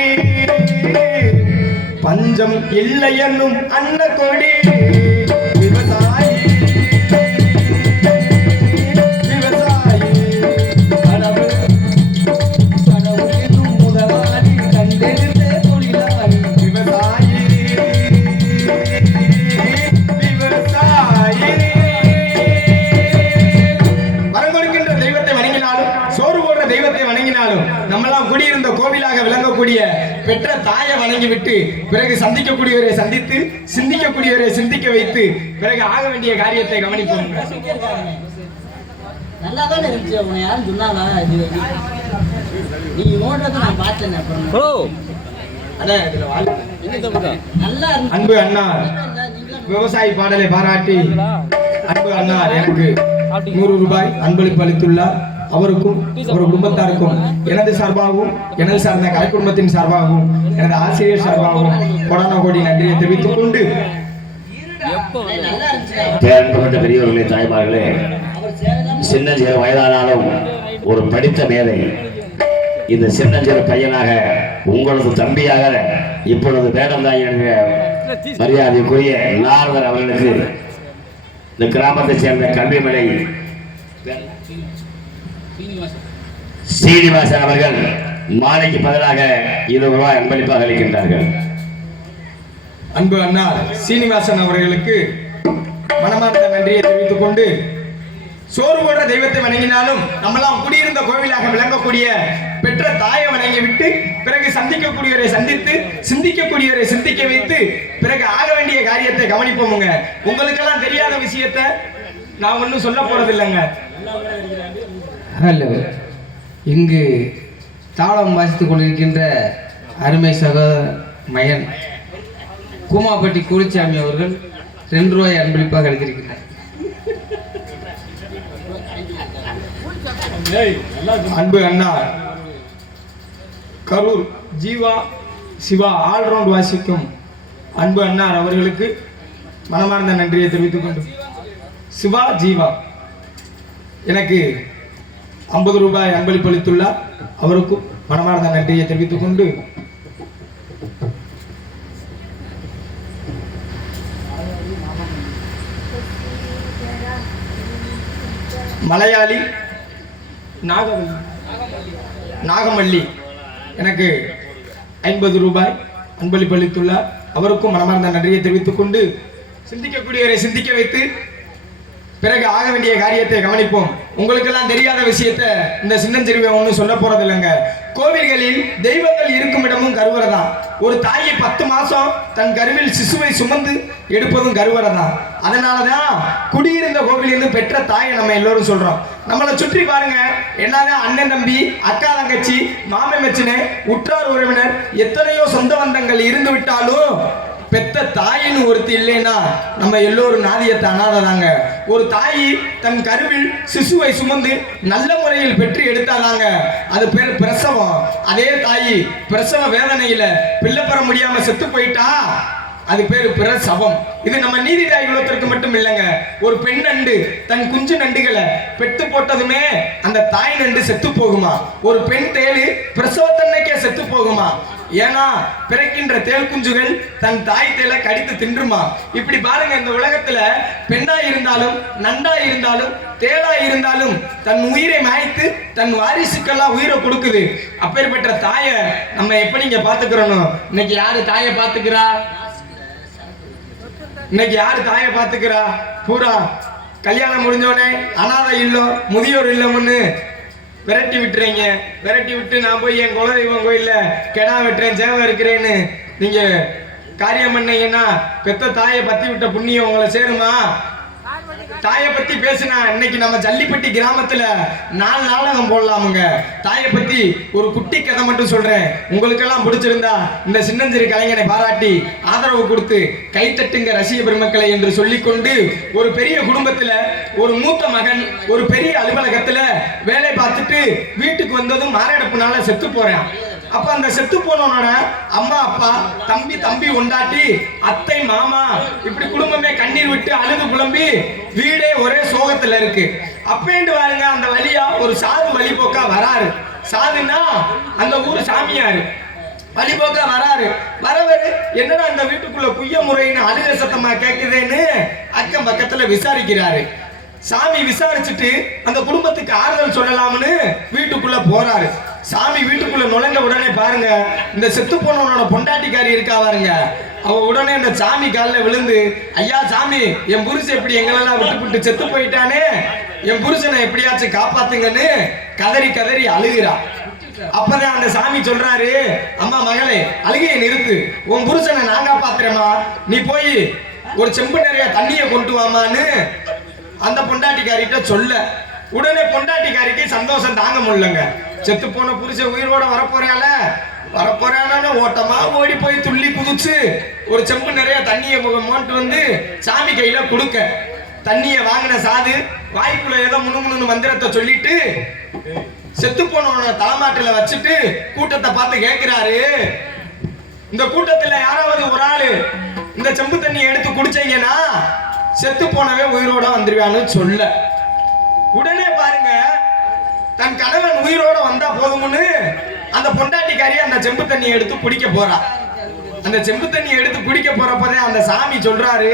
பஞ்சம் இல்லையனும் அன்ன கொடி விவசாயி விவசாயி கடவுள் கடவுள் என்னும் முதலாளி கண்டெடுத்த தொழிலாளி விவசாயி விவசாயி வரம் கொடுக்கின்ற தெய்வத்தை வணங்கினாலும் சோறு போடுற தெய்வத்தை வணங்கினாலும் நம்மெல்லாம் குடியிருந்த கோவிலாக விளங்கக்கூடிய பெற்ற தாயை வணங்கிவிட்டு பிறகு சந்திக்கக்கூடியவரை சந்தித்து சிந்திக்கக்கூடியவரை சிந்திக்க வைத்து பிறகு ஆக வேண்டிய காரியத்தை கவனிப்போம் நல்லா தானே இருந்துச்சு உன்னை யாரும் சொன்னாங்களா இது நீ ஓடுறத நான் பார்த்தேன் அப்புறம் அண்ணா இதுல வாழ் நல்லா இருந்துச்சு அன்பு அண்ணா விவசாயி பாடலை பாராட்டி அன்பு அண்ணா எனக்கு 100 ரூபாய் அன்பளிப்பு அளித்துள்ளார். அவருக்கும் அவர் குடும்பத்தாருக்கும் எனது சார்பாகவும் எனது சார்ந்த கலை குடும்பத்தின் சார்பாகவும் எனது ஆசிரியர் சார்பாகவும் கொடான கோடி நன்றியை தெரிவித்துக் கொண்டு நல்லா இருந்துச்சு பேரன்புகொண்ட பெரியவர்களே தாய்மார்களே, அவர் சேவை சின்னஞ்சிறு வயதானாலும் ஒரு படித்த மேதை. இந்த சின்னஞ்சிறு பையனாக உங்களது தம்பியாக இப்பொழுது வேடந்தாயினுடைய மரியாதைக்குரிய நாரதர் அவர்களுக்கு இந்த கிராமத்தைச் சேர்ந்த கல்விமலை சீனிவாசன் அவர்கள் மாலைக்கு பதிலாக 20 ரூபாய் அன்பளிப்பாக அளிக்கின்றார்கள். அன்பு அண்ணா சீனிவாசன் அவர்களுக்கு மனமார்ந்த நன்றியை தெரிவித்துக் கொண்டு சோறு போன்ற தெய்வத்தை வணங்கினாலும் நம்மெல்லாம் குடியிருந்த கோவிலாக விளங்கக்கூடிய பெற்ற தாயை வணங்கி விட்டு பிறகு சந்திக்கக்கூடியவரை சந்தித்து சிந்திக்கக்கூடியவரை சிந்திக்க வைத்து பிறகு ஆக வேண்டிய காரியத்தை கவனிப்போமுங்க. உங்களுக்கெல்லாம் தெரியாத விஷயத்தை நான் ஒன்றும் சொல்ல போறது இல்லைங்க. ஹலோ, இங்கு தாளம் வாசித்துக் கொண்டிருக்கின்ற அருமை சகோ மயன் கூமாப்பட்டி குளிச்சாமி அவர்கள் 2 ரூபாய் அன்பளிப்பாக அளித்திருக்கிறார். அன்பு அண்ணா கரூர் ஜீவா சிவா ஆல்ரவுண்ட் வாசிக்கும் அன்பு அண்ணார் அவர்களுக்கு மனமார்ந்த நன்றியை தெரிவித்துக் கொண்டு சிவா ஜீவா எனக்கு 50 ரூபாய் அன்பளிப்பு அளித்துள்ளார். அவருக்கும் மனமார்ந்த நன்றியை தெரிவித்துக் கொண்டு மலையாளி நாகமல்லி எனக்கு 50 ரூபாய் அன்பளிப்பு அளித்துள்ளார். அவருக்கும் மனமார்ந்த நன்றியை தெரிவித்துக் கொண்டு சிந்திக்கக்கூடியவரை சிந்திக்க வைத்து பிறகு ஆக வேண்டிய காரியத்தை கவனிப்போம். உங்களுக்கெல்லாம் தெரியாத விஷயத்தை இந்த சின்னஞ்சிறுவை ஒன்றும் சொல்ல போறது இல்லைங்க. கோவில்களில் தெய்வங்கள் இருக்கும் இடமும் கருவறை தான். ஒரு தாயை 10 மாசம் தன் கருவில் சிசுவை சுமந்து எடுப்பதும் கருவறை தான். அதனாலதான் குடியிருந்த கோவிலிருந்து பெற்ற தாயை நம்ம எல்லோரும் சொல்றோம். நம்மளை சுற்றி பாருங்க, என்னதான் அண்ணன் தம்பி அக்கா தங்கச்சி மாமன் மச்சினை உற்றார் உறவினர் எத்தனையோ சொந்த பந்தங்கள் இருந்து விட்டாலும் பெத்த தாயின்னு ஒருத்தி இல்லைன்னா நம்ம எல்லோரும் நாதியத்தை அனாததாங்க. ஒரு தாய் தன் கருவில் சிசுவை சுமந்து நல்ல முறையில் பெற்று எடுத்தாதாங்க அது பேர் பிரசவம். அதே தாய் பிரசவ வேதனையில பிள்ளை பெற முடியாம செத்து போயிட்டா அது பேரு பிரசவம். இது நம்ம நீதிதாய் குலத்திற்கு மட்டும் இல்லைங்க. ஒரு பெண் நண்டு தன் குஞ்சு நண்டுகளை பெத்து போட்டதுமே அந்த தாய் நண்டு செத்து போகுமா? ஒரு பெண் தேளு பிரசவத்தன்னைக்கே செத்து போகுமா? ஏன்னா பிறக்கின்ற தேல் குஞ்சுகள் தன் தாய் தேலை கடித்து தின்றுமா? இப்படி பாருங்க, இந்த உலகத்துல பெண்ணா இருந்தாலும் நண்டா இருந்தாலும் தேளா இருந்தாலும் தன் உயிரை மாய்த்து தன் வாரிசுக்கெல்லாம் உயிரை கொடுக்குது. அப்பேற்பட்ட தாயை நம்ம எப்படிங்க பாத்துக்கிறோம்? இன்னைக்கு யாரு தாயை பாத்துக்கிறா? இன்னைக்கு யாரு தாயை பாத்துக்கிறா? பூரா கல்யாணம் முடிஞ்சோடனே அனாதை இல்லம் முதியோர் இல்லம்னு விரட்டி விட்டுறீங்க. விரட்டி விட்டு நான் போய் என் குலதெய்வம் கோயில்ல கெடா வெட்டுறேன் சேவை இருக்கிறேன்னு நீங்க காரியம் பண்ணீங்கன்னா பெத்த தாயை பத்தி விட்ட புண்ணியம் உங்களை சேருமா? தாயை பத்தி பேசினா இன்னைக்கு நம்ம ஜல்லிப்பட்டி கிராமத்துல 4 நாடகம் போடலாமுங்க. தாயை பத்தி ஒரு குட்டி கதை மட்டும் சொல்றேன். உங்களுக்கெல்லாம் பிடிச்சிருந்தா இந்த சின்னஞ்சிறு கலைஞனை பாராட்டி ஆதரவு கொடுத்து கைத்தட்டுங்க ரசிக பெருமக்களை என்று சொல்லிக்கொண்டு, ஒரு பெரிய குடும்பத்துல ஒரு மூத்த மகன் ஒரு பெரிய அலுவலகத்துல வேலை பார்த்துட்டு வீட்டுக்கு வந்ததும் மாரடைப்புனால செத்து போறேன். அப்ப அந்த செத்து போனவனோட அம்மா அப்பா தம்பி ஒண்டாட்டி அத்தை மாமா இப்படி குடும்பமே கண்ணீர் விட்டு அழுது புலம்பி வீடே ஒரே சோகத்துல இருக்கு. அப்பேண்டு பாருங்க, அந்த வழியா ஒரு சாது வழிபோக்கா வராரு. சாதுன்னா அந்த ஊரு சாமியாரு. வழிபோக்கா வராரு. வரவரு என்னடா அந்த வீட்டுக்குள்ள குய்ய முறைன்னு அழுக சத்தமா கேக்குதுன்னு அக்கம் பக்கத்துல விசாரிக்கிறாரு. சாமி விசாரிச்சுட்டு அந்த குடும்பத்துக்கு ஆறுதல் சொல்லலாம்னு வீட்டுக்குள்ள போறாரு. சாமி வீட்டுக்குள்ள நுழைந்த உடனே பாருங்க, இந்த செத்து போனவனோட பொண்டாட்டிக்காரி இருக்கா பாருங்க, அவ உடனே இந்த சாமி காலில் விழுந்து, ஐயா சாமி, என் புருஷன் எப்படி எங்களெல்லாம் விட்டு செத்து போயிட்டானே, என் புருஷனை எப்படியாச்சும் காப்பாத்துங்கன்னு கதறி கதறி அழுகிறா. அப்பதான் அந்த சாமி சொல்றாரு, அம்மா மகளே அழுகையை நிறுத்து, உன் புருஷனை நான் காப்பாத்துறேமா, நீ போய் ஒரு செம்பு நிறைய தண்ணியை கொண்டு வாமான்னு அந்த பொண்டாட்டிக்காரிட்ட சொல்ல, உடனே பொண்டாட்டிக்காரிக்கு சந்தோஷம் தாங்க முடியலங்க. செத்து போன புருஷன் உயிரோட வரப்போறான ஓட்டமா ஓடி போய் துள்ளி குதிச்சு ஒரு செம்பு நிறைய தண்ணியை மோண்டு வந்து சாமி கையில கொடுக்க, தண்ணியை வாங்கின சாது வாய்க்குள்ள ஏதோ முணுமுணு மந்திரத்தை சொல்லிட்டு செத்து போனவன தலைமாட்டில வச்சுட்டு கூட்டத்தை பார்த்து கேட்கிறாரு, இந்த கூட்டத்துல யாராவது ஒரு ஆளு இந்த செம்பு தண்ணி எடுத்து குடிச்சீங்கன்னா செத்து போனவே உயிரோட வந்துருவான்னு சொல்ல, உடனே பாருங்க தன் கணவன் உயிரோட வந்தா போதும்னு அந்த பொண்டாட்டிக்காரி அந்த செம்பு தண்ணியை எடுத்து குடிக்க போறா. அந்த செம்பு தண்ணியை எடுத்து குடிக்க போறப்பதே அந்த சாமி சொல்றாரு,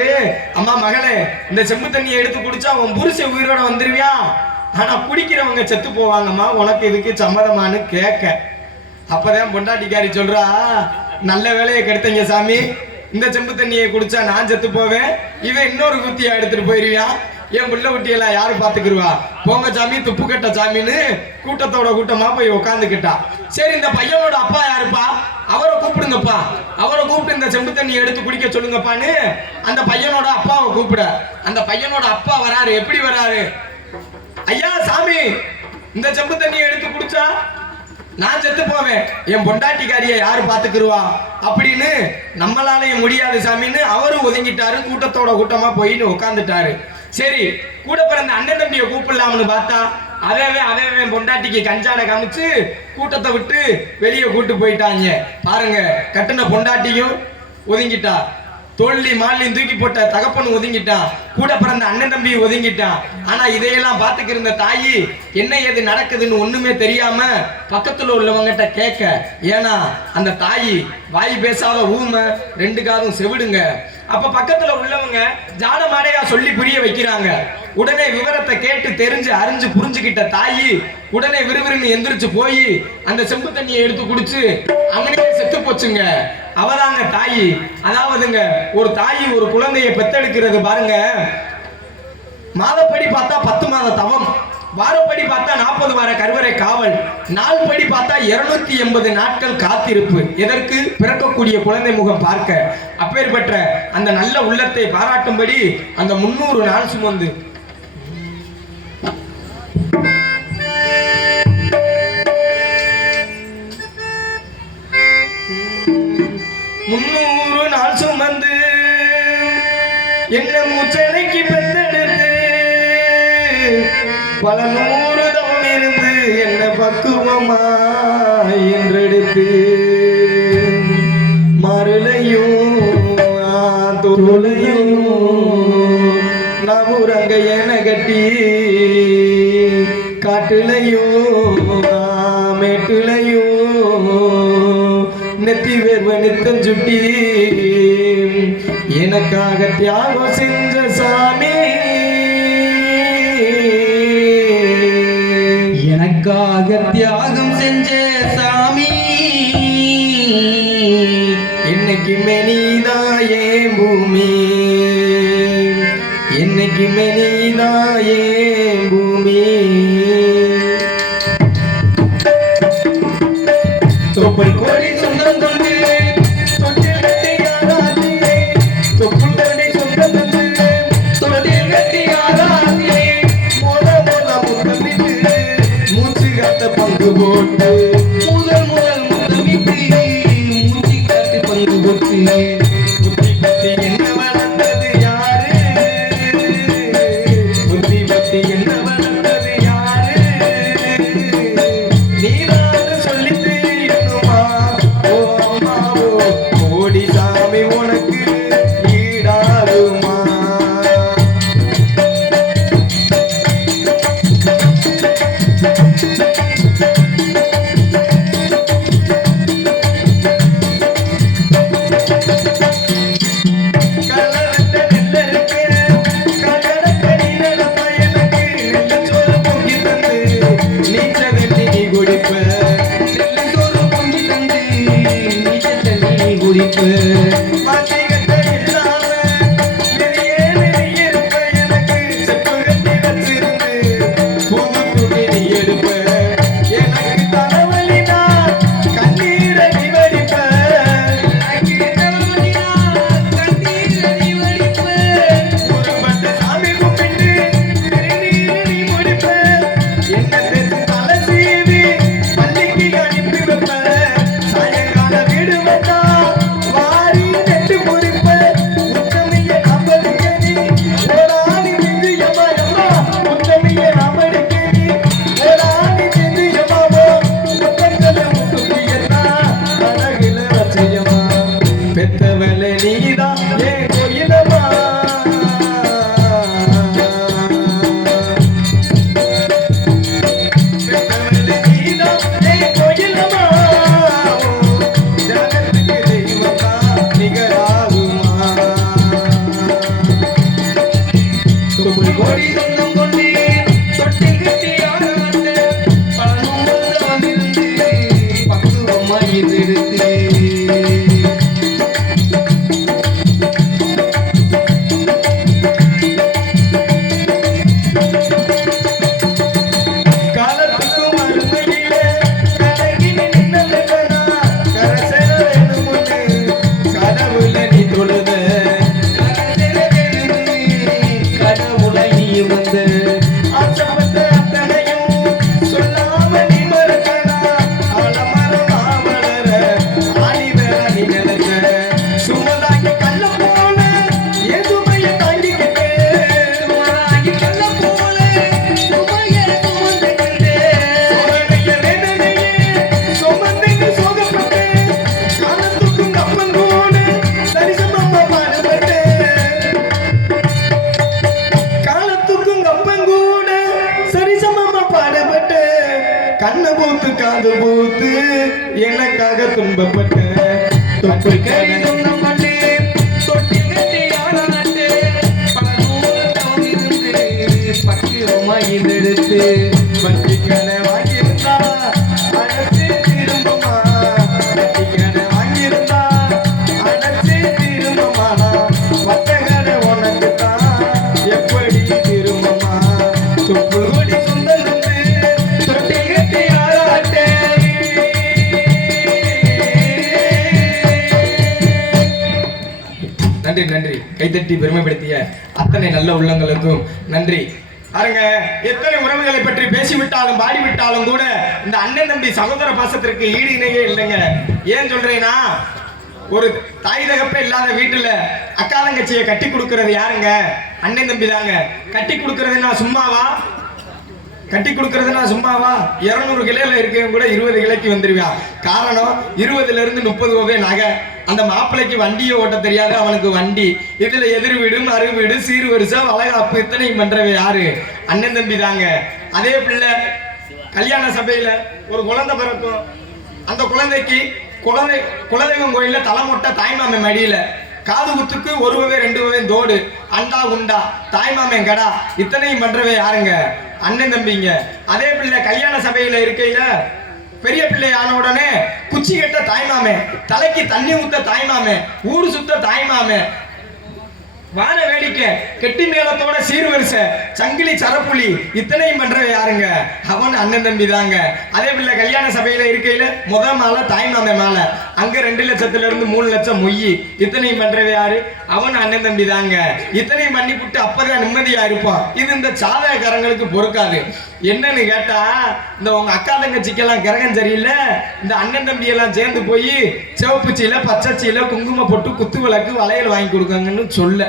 அம்மா மகளே, இந்த செம்பு தண்ணியை எடுத்து குடிச்சா உன் புருஷன் உயிரோட வந்துருவியா, ஆனா குடிக்கிறவங்க செத்து போவாங்கம்மா, உனக்கு இதுக்கு சம்மதமானு கேட்க. அப்பதான் பொண்டாட்டிக்காரி சொல்றா, நல்ல வேலையை கெடுத்தீங்க சாமி, இந்த செம்பு தண்ணியை குடிச்சா நான் செத்து போவேன், இவன் இன்னொரு குத்தியா எடுத்துட்டு போயிருவியா, என் பிள்ளை குட்டியெல்லாம் யாரு பாத்துக்கிருவா, போங்க சாமி துப்பு கட்ட சாமின்னு கூட்டத்தோட கூட்டமா போய் உட்காந்துக்கிட்டா. சரி, இந்த பையனோட அப்பா யாருப்பா, அவரை கூப்பிடுங்கப்பா, அவரை கூப்பிட்டு இந்த செம்பு தண்ணி எடுத்து குடிக்க சொல்லுங்கப்பான்னு அந்த பையனோட அப்பாவை கூப்பிட, அந்த பையனோட அப்பா வராரு. எப்படி வராரு, ஐயா சாமி, இந்த செம்பு தண்ணியை எடுத்து குடிச்சா நான் செத்து போவேன், என் பொண்டாட்டிக்காரியை யாரு பாத்துக்கிருவா அப்படின்னு நம்மளாலேயே முடியாது சாமின்னு அவரும் ஒதுங்கிட்டாரு. கூட்டத்தோட கூட்டமா போயின்னு உட்காந்துட்டாரு. சரி, கூட பிறந்த அண்ணன் தம்பியை கூப்பிடலாம்னு பார்த்தா அவன் பொண்டாட்டிக்கு கஞ்சாட காமிச்சு கூட்டத்தை விட்டு வெளியே கூட்டு போயிட்டாங்க. பாருங்க, கட்டுன பொண்டாட்டியும் ஒதுங்கிட்டா, தோல்வி மாலையும் தூக்கி போட்ட தகப்பனும் ஒதுங்கிட்டான், கூட பிறந்த அண்ணன் தம்பி ஒதுங்கிட்டான். ஆனா இதையெல்லாம் பார்த்துக்க இருந்த தாயி என்ன ஏது நடக்குதுன்னு ஒண்ணுமே தெரியாம பக்கத்துல உள்ளவங்கிட்ட கேட்க. ஏன்னா அந்த தாயி வாய் பேசாத ஊமை, 2 காதும் செவிடுங்க. அப்ப பக்கத்துல உள்ளவங்க ஜாட மாடையா சொல்லி புரிய வைக்கிறாங்க. உடனே விவரத்தை கேட்டு தெரிஞ்சு அறிஞ்சு புரிஞ்சுக்கிட்ட தாயி உடனே விறுவிறுன்னு எந்திரிச்சு போய் அந்த செம்பு தண்ணியை எடுத்து குடிச்சு அவனே செத்து போச்சுங்க. அவதாங்க தாயி. அதாவதுங்க, ஒரு தாயி ஒரு குழந்தையை பெத்தெடுக்கிறது பாருங்க, மாதப்படி பார்த்தா 10 மாத தவம், வாரப்படி பார்த்தா 40 வார கருவறை காவல், நாள் படி பார்த்தா 280 நாட்கள் காத்திருப்பு. எதற்கு? பிறக்கக்கூடிய குழந்தை முகம் பார்க்க. அப்பேற்பட்ட அந்த நல்ல உள்ளத்தை பாராட்டும்படி அந்த 300 நாள் சுமந்து 300 நாள் சுமந்து என்ன மூச்சடைக்கு பெத்தெடுத்து பல 100 தவம் இருந்து என்ன பக்குவமா என்றெடுத்து மருளையும் தோலையும் நவுரங்க என கட்டி காட்டுலையும் மேட்டுலையும் நெத்தி வேர்வ நித்தம் சுட்டி எனக்காக தியாகம் செஞ்ச சாமி, எனக்காக தியாகம் செஞ்ச சாமி, என்னைக்குமே நீதாயே பூமி, என்னைக்குமே நீதாயே பூமி. தொப்பை கோடி சொந்தம் கொண்டு தொட்டில் கட்டி ஆராதி, தொப்புள் கொடி சொந்தம் தந்து தொட்டில் கட்டி ஆராதி, மோத முத்தமிட்டு மூச்சு காத்த பங்கு போட்டு முதல் முத்தமிட்டு மூச்சு காட்டு பங்கு போட்டு புத்தி பத்தி என்ன வளர்ந்தது யாரு, புத்தி பத்தி என்ன வளர்ந்தது யாரு, நீதான் சொல்லி தெரியணுமா ஓ அம்மாவோ, கோடி சாமி உனக்கு ஈடாகுமா. கலரட்ட நெல்லருக்கு கலரட்ட நீ நடப்ப, எனக்கு நெல்லச்சோறு பொங்கி தந்து நீச்சல் நீ குடிப்ப, நெல்லச்சோறு பொங்கி தந்து நீச்சல் தண்ணி குடிப்பு, மாத்திக்கிட்ட இல்லாம வெளியேறி நீ இருப்ப, எனக்கு செப்பு கட்டி வச்சிருந்து புது துணி நீ எடுப்ப, எனக்கு தலைவலினா கண்ணீரை நீ வடிப்ப, ஒருபட்ட சாமி கும்பிட்டு திருநீரை நீ முடிப்ப, என்ன தெரிஞ்சு தலை சீவி பள்ளிக்கு அனுப்பி வைப்ப, சாயங்கால வீடு வந்தா வாரி நெட்டு பொறிப்ப, உத்தமிய நாமடிக்க நீ ஓடாடி செஞ்சு எம்மா எம்மா, உத்தமிய நாமடிக்க நீ ஓடாடி செஞ்சு எம்மாவோ, முத்தங்களை முட்டுக்கியத்தா அழகில வச்சையம்மா, பெத்தவளே நீதான் ஏன் கோயிலம்மா. பெத்தவளே நீதான் ஏன் கோயிலம்மா, ஜகத்துக்கு தெய்வமா நிகராகுமா. தொப்புள் கோடி சொந்தம் கொண்டு தொட்டில் கட்டி ஆராட்ட பல 100 தவம் இருந்து பக்குவமா என்றெடுத்து காலத்துக்கும் அருமையிலே கலங்கினி நின்னதுனா கரசேர வேணும் ஒண்ணு கடவுளை நீ தொழுத, கடவுளை நீ வந்து பூத்து காது பூத்து எனக்காக துன்பப்பட்ட தொப்புள் கறி சொந்தம் பண்ணு தொட்டி கட்டி ஆடாட்டு பல நூறு தவம் இருந்து பக்குவமா இதெடுத்து வட்டிக்கடை வாங்கியிருந்தா அடைச்சு திரும்புமா வட்டிக்கடை வாங்கியிருந்தா அடைச்சு திரும்புமானா வட்டக்கடை உனக்கு தான் எப்படி திரும்புமா தொப்புள் கொடி சுந்தர் வந்து தொட்டி கட்டி ஆடாட்டு நன்றி நன்றி கைத்தட்டி பெருமைப்படுத்திய அத்தனை நல்ல உள்ளங்களுக்கும் நன்றி. பாருங்க, எத்தனை உறவுகளை பற்றி பேசிவிட்டாலும் பாடிவிட்டாலும் கூட இந்த அண்ணன் தம்பி சகோதர பாசத்திற்கு ஈடு இணையே இல்லைங்க. ஏன் சொல்றேன்னா, ஒரு தாய் தகப்பே இல்லாத வீட்டுல அக்கா தங்கச்சியை கட்டி கொடுக்கறது யாருங்க? அண்ணன் தம்பி தாங்க. கட்டி கொடுக்கறதுன்னா சும்மாவா? கட்டி கொடுக்கறதுனா சும்மாவா? 200 கிளையில இருக்கவங்க கூட 20 கிளைக்கு வந்துருவான். காரணம் 20ல இருந்து 30 ரூபாய் நகை. அந்த மாப்பிள்ளைக்கு வண்டியை ஓட்ட தெரியாது, அவனுக்கு வண்டி. இதுல எதிர் வீடு மறு வீடு சீர் வருஷம் வளகாப்பு இத்தனையும் பண்றவ யாரு? அண்ணன் தம்பி தாங்க. அதே பிள்ளை கல்யாண சபையில ஒரு குழந்தை பிறக்கும். அந்த குழந்தைக்கு குலதெய்வம் கோயில்ல தலைமொட்டை தாய்மாமன் மடியில, காது குத்துக்கு 1 ரூபாய் 2 ரூபாய் தோடு, அண்டா குண்டா, தாய்மாமன் கடா, இத்தனையும் பண்றவ யாருங்க? அண்ணன் தம்பிங்க. அதே பிள்ளை கல்யாண சபையில இருக்கையில பெரிய பிள்ளை ஆன உடனே குச்சி கட்ட தாய்மாமே, தலைக்கு தண்ணி ஊத்த தாய்மாமே, ஊரு சுத்த தாய்மாமே, வான வேடிக்கை, கெட்டி மேளத்தோட சீர்வரிசை, சங்கிலி சரப்புலி, இத்தனையும் பண்றவ யாருங்க? அவன் அண்ணன் தம்பி தாங்க. அதே பிள்ளை கல்யாண சபையில இருக்கையில முத மாலை தாய்மாமே மாலை, அங்க 2 லட்சத்துல இருந்து 3 லட்சம் மொய்யி, இத்தனையும் பண்றவ யாரு? அவன் அண்ணன் தம்பி தாங்க. இத்தனையும் பண்ணி விட்டு அப்பதான் நிம்மதியா இருப்பான். இது இந்த சாதகக்காரங்களுக்கு பொறுக்காது. என்னன்னு கேட்டா, இந்த உங்க அக்கா தங்கச்சிக்கெல்லாம் கிரகம் சரியில்லை, இந்த அண்ணன் தம்பி எல்லாம் சேர்ந்து போய் சிவப்பு சீலை பச்சை சீலை குங்கும போட்டு குத்து விளக்கு வளையல் வாங்கி கொடுக்காங்கன்னு சொல்ல.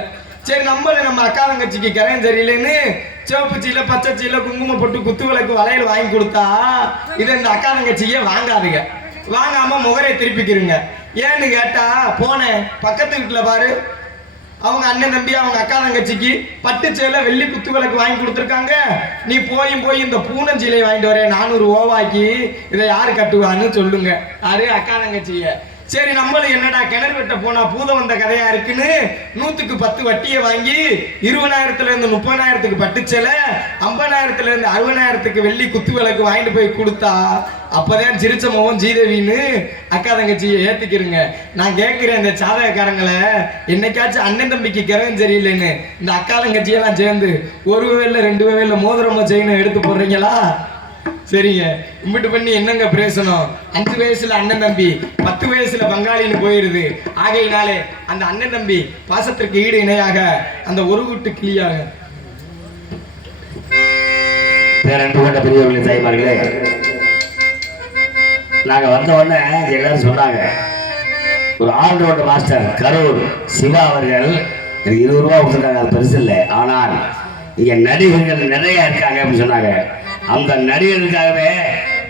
சரி, நம்ம அக்கா தங்கச்சிக்கு கிரகம் சரியில்லைன்னு சிவப்பு சீலை பச்சை சீலை குங்கும போட்டு குத்து விளக்கு வளையல் வாங்கி கொடுத்தா இதை இந்த அக்கா தங்கச்சியே வாங்காதுங்க. வாங்காம முகரை திருப்பிக்கிறீங்க. ஏன்னு கேட்டா, போனேன் பக்கத்து வீட்டுல பாரு, அவங்க அண்ணன் தம்பி அவங்க அக்கா தங்கச்சிக்கு பட்டு சேலை வெள்ளி குத்து விளக்கு வாங்கி கொடுத்துருக்காங்க. நீ போய் இந்த பூனஞ்சீலை வாங்கிட்டு வரேன் 400 ஓவாக்கி, இதை யாரு கட்டுவான்னு சொல்லுங்க. யாரு? அக்கா தங்கச்சிய. சரி, நம்மளும் என்னடா கிணறு வெட்ட போனா பூதம் வந்த கதையா இருக்குன்னு 100க்கு 10 வட்டியை வாங்கி 20,000த்துல இருந்து 30,000க்கு பட்டு சேலை, 50,000த்துல இருந்து 60,000க்கு வெள்ளி குத்து விளக்கு வாங்கிட்டு போய் கொடுத்தா அப்பதான் சிரிச்ச மோகன் ஜீதேவின்னு அக்கா தங்கச்சியை ஏத்திக்கிறங்க. நான் கேட்கிறேன், இந்த சாதகக்காரங்களை என்னைக்காச்சும் அண்ணன் தம்பிக்கு கிரகம் சரியில்லைன்னு இந்த அக்கா தங்கச்சியெல்லாம் சேர்ந்து 1 வகையில 2 வகையில மோதிரமா செயினை எடுத்து போடுறீங்களா? சரிங்க, இம்பிட்டு பண்ணி என்னங்க பிரயோசனம்? 5 வயசுல அண்ணன் தம்பி 10 வயசுல பங்காளின்னு போயிருது. ஆகையினாலே அந்த அண்ணன் தம்பி பாசத்திற்கு ஈடு இணையாக அந்த ஒரு வீட்டு கிளியாக பேரன்பு கொண்ட பெரியவர்களே, தாய்மார்களே, நாங்க வந்த உடனே எல்லாரும் சொன்னாங்க, ஒரு ஆல்ரவுண்ட் மாஸ்டர் கரூர் சிவா அவர்கள் எனக்கு 20 ரூபா கொடுத்துருக்காங்க, அது பெருசு இல்லை, ஆனால் இங்க நடிகர்கள் நிறைய இருக்காங்க அப்படின்னு சொன்னாங்க. அந்த நடிகர்களுக்காகவே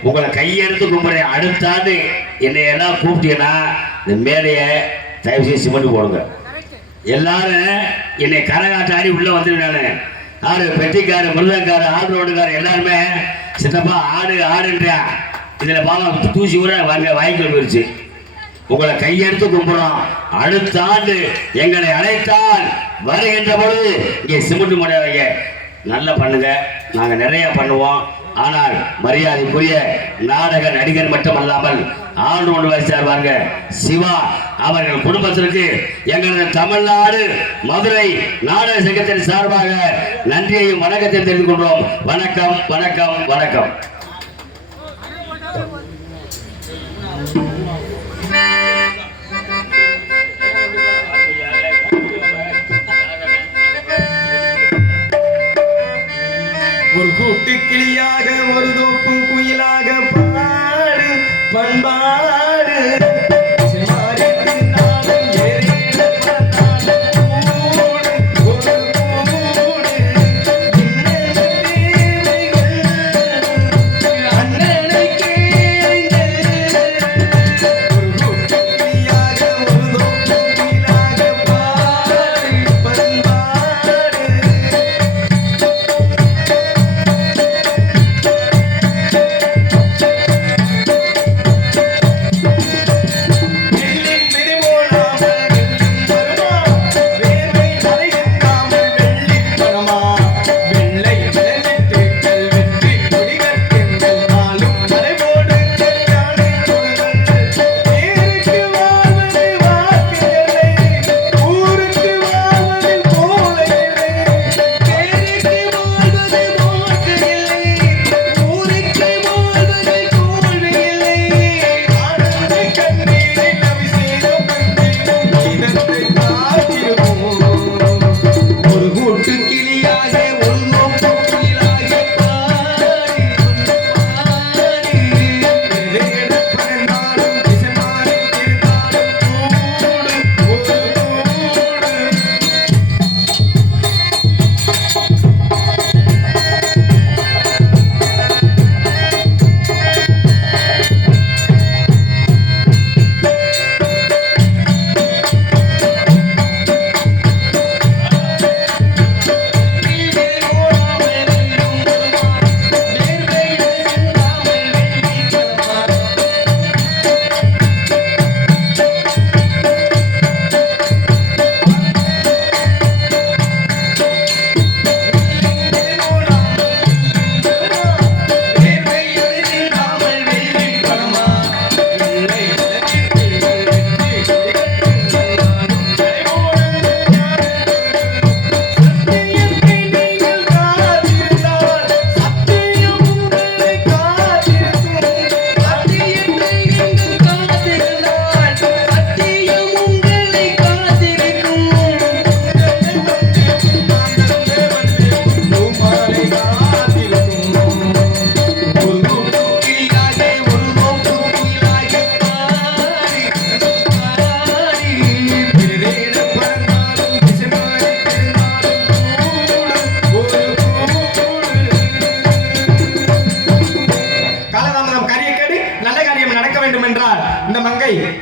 உங்களை கையெடுத்து கும்பிடுறேன். அடுத்த ஆண்டு என்னை எல்லாம் கூப்பிட்டீங்கன்னா இந்த மேடையை தயவு செய்து சிமெண்ட் போடுங்க. எல்லாரும் என்னை கரகாட்டாடி உள்ள வந்துருந்தானு ஆறு பெட்டிக்காரு மிருதங்காரு ஆல்ரவுண்டுக்காரு எல்லாருமே சித்தப்பா ஆடு ஆடுன்றா. இதுல பாவம் தூசி கூட வாய்க்குள்ள போயிருச்சு. உங்களை கையெடுத்து கும்பிடுறோம். அடுத்த ஆண்டு எங்களை அழைத்தால் வருகின்ற பொழுது இங்கே சிமெண்ட் மடையாதீங்க, நல்லா பண்ணுங்க, நாங்கள் நிறைய பண்ணுவோம். ஆனால் மரியாதைக்குரிய நாடக நடிகர் மட்டுமல்லாமல் ஆல்ரவுண்ட் வைசார் பாருங்க சிவா அவர்கள் குடும்பத்திற்கு எங்களது தமிழ்நாடு மதுரை நாடக சங்கத்தின் சார்பாக நன்றியையும் வணக்கத்தையும் தெரிந்து கொள்கிறோம். வணக்கம் வணக்கம் வணக்கம். ஒரு கூட்டு கிளியாக ஒரு தோப்பு குயிலாக பாடு பண்பாடு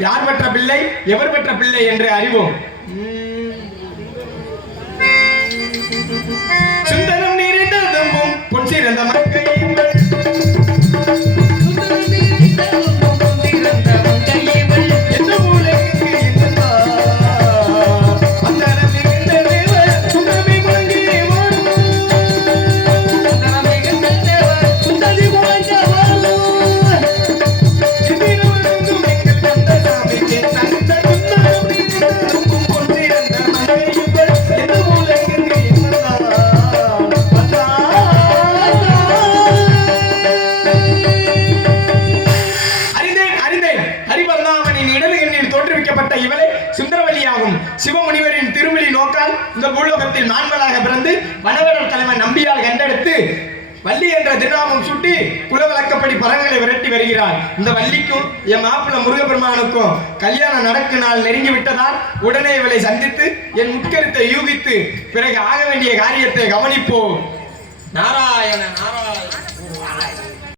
யார் பெற்ற பிள்ளை எவர் பெற்ற பிள்ளை என்று அறிவோம். சுந்தரம் நிறைந்த தம்பும் பொன் சிறந்த மங்கை எந்த மூலைக்கு என்னதா அந்தரம் மிகுந்த தேவர் சுந்தரமே முழங்கி வாழும் சுந்தரி முழங்க வாழும் சித்திரவனங்கும் எங்கள் கந்தசாமிக்கு தந்த சுந்தரம் நிறைந்த தம்பும் பொன் சிறந்த மங்கை எந்த மூலைக்கு என்னதா ஹரிபரதாமனின் இடதுகண்ணில் தோற்றுவிக்கப்பட்ட இவளை சுந்தரவல்லியாகும். சிவமுனிவரின் திருவிழி நோக்கால் இந்த பூலோகத்தில் மாண்பலாக பிறந்து வனவரர் தலைவன் நம்பியால் கண்டெடுத்து வள்ளி என்ற திருநாமம் சுட்டி குலவழக்கப்படி பரங்களை விரட்டி வருகிறார். இந்த வள்ளிக்கும் என் மாப்பிள்ள முருகப்பெருமானுக்கும் கல்யாணம் நடக்கு நாள் நெருங்கி விட்டதால் உடனே இவளை சந்தித்து என் முற்கருத்தை யூகித்து பிறகு ஆக வேண்டிய காரியத்தை கவனிப்போம். நாராயண நாராயண.